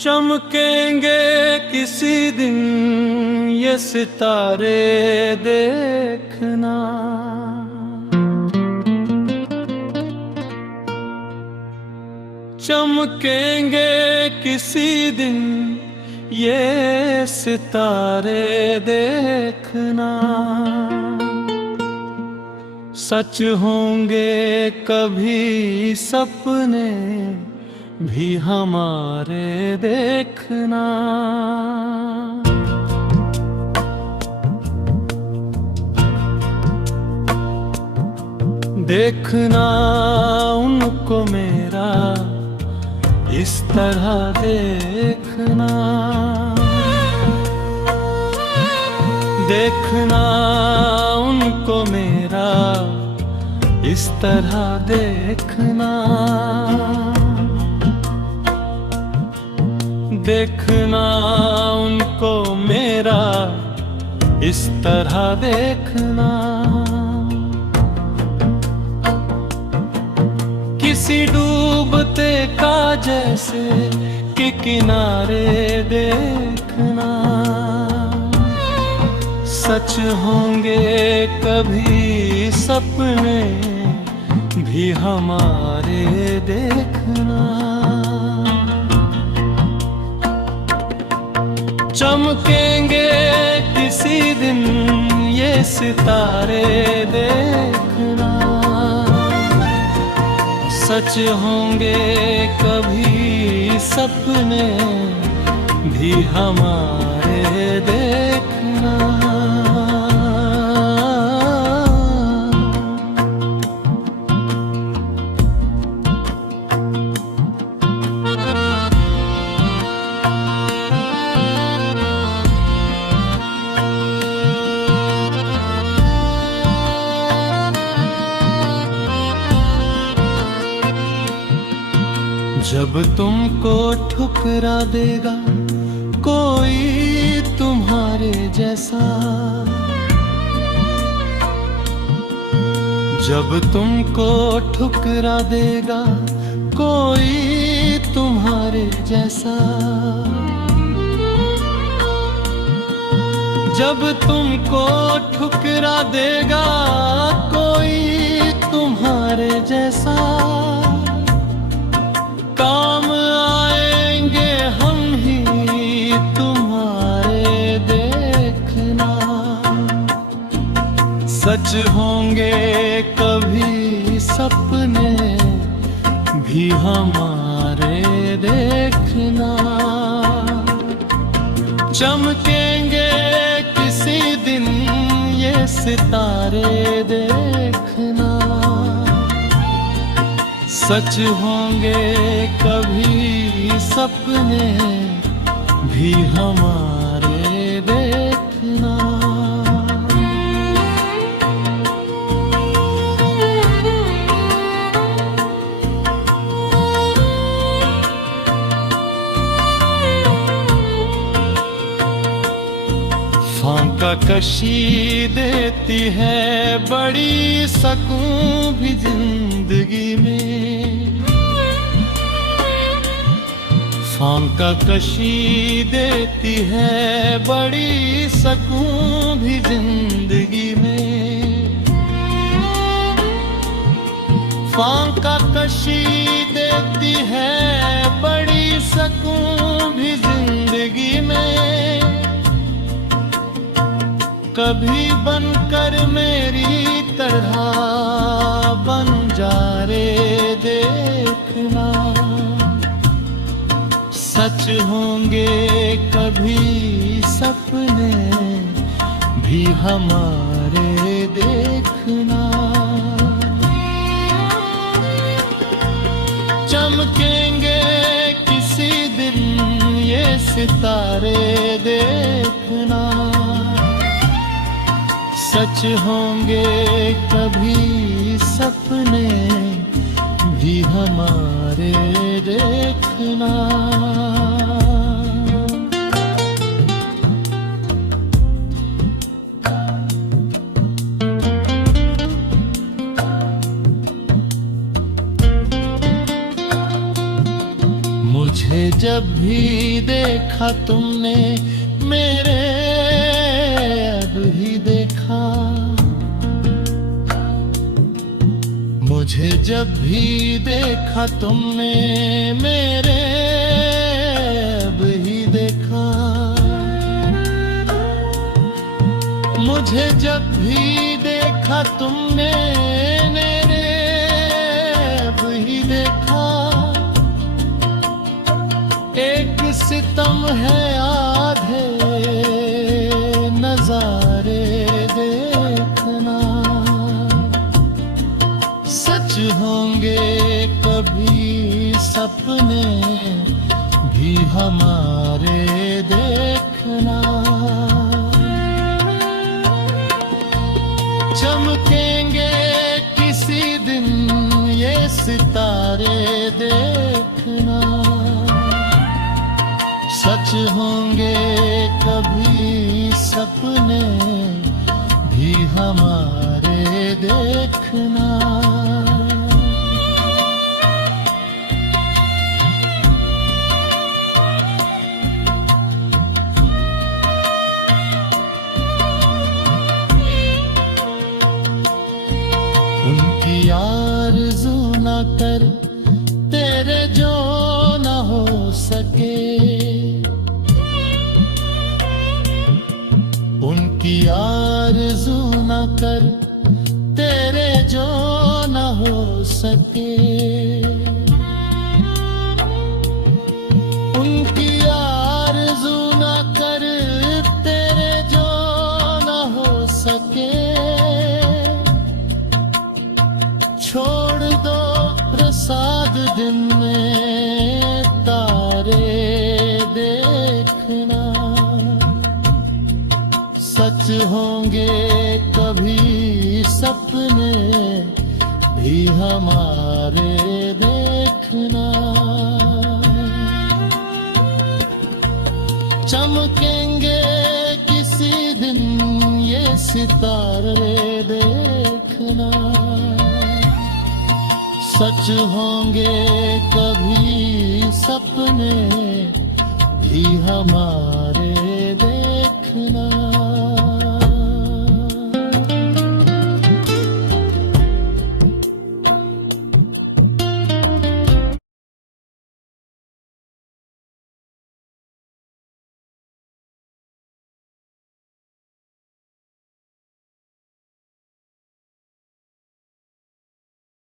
चमकेंगे किसी दिन ये सितारे देखना, चमकेंगे किसी दिन ये सितारे देखना। सच होंगे कभी सपने भी हमारे देखना। देखना उनको मेरा इस तरह देखना, देखना उनको मेरा इस तरह देखना, देखना उनको मेरा इस तरह देखना। किसी डूबते का जैसे कि किनारे देखना। सच होंगे कभी सपने भी हमारे देखना। चमकेंगे किसी दिन ये सितारे देखना। सच होंगे कभी सपने भी हमारे देखना। जब तुमको ठुकरा देगा कोई तुम्हारे जैसा, जब तुमको ठुकरा देगा कोई तुम्हारे जैसा, जब तुमको ठुकरा देगा कोई तुम्हारे जैसा, काम आएंगे हम ही तुम्हारे देखना। सच होंगे कभी सपने भी हमारे देखना। चमकेंगे किसी दिन ये सितारे देखना। सच होंगे कभी सपने भी हमारे देखना। फांका कशी देती है बड़ी सकून भी जिंदगी में। फांका कशी देती है बड़ी सकून भी जिंदगी में। फांका कशी देती है बड़ी सकून भी जिंदगी में। कभी बनकर मेरी तरह बन जा रे देखना। सच होंगे कभी सपने भी हमारे देखना। चमकेंगे किसी दिन ये सितारे देखना। सच होंगे कभी सपने भी भी हमारे देखना। मुझे जब भी देखा तुमने मेरे अब ही देखा। मुझे जब भी देखा तुमने मेरे अब ही देखा। मुझे जब भी देखा तुमने मेरे अब ही देखा। एक सितम है आधे नजारे देखना। सच होंगे कभी सपने भी हमारे देखना। चमकेंगे किसी दिन ये सितारे देखना। सच होंगे कभी सपने भी हमारे देखना। उनकी आरज़ू न कर तेरे जो न हो सके। उनकी आरज़ू न कर तेरे जो न हो सके। उनकी आरज़ू न कर तेरे जो न हो सके। छोड़ दो प्रसाद दिन में तारे देखना। सच होंगे कभी सपने भी हमारे देखना। चमकेंगे किसी दिन ये सितारे देखना। सच होंगे कभी सपने भी हमारे देखना।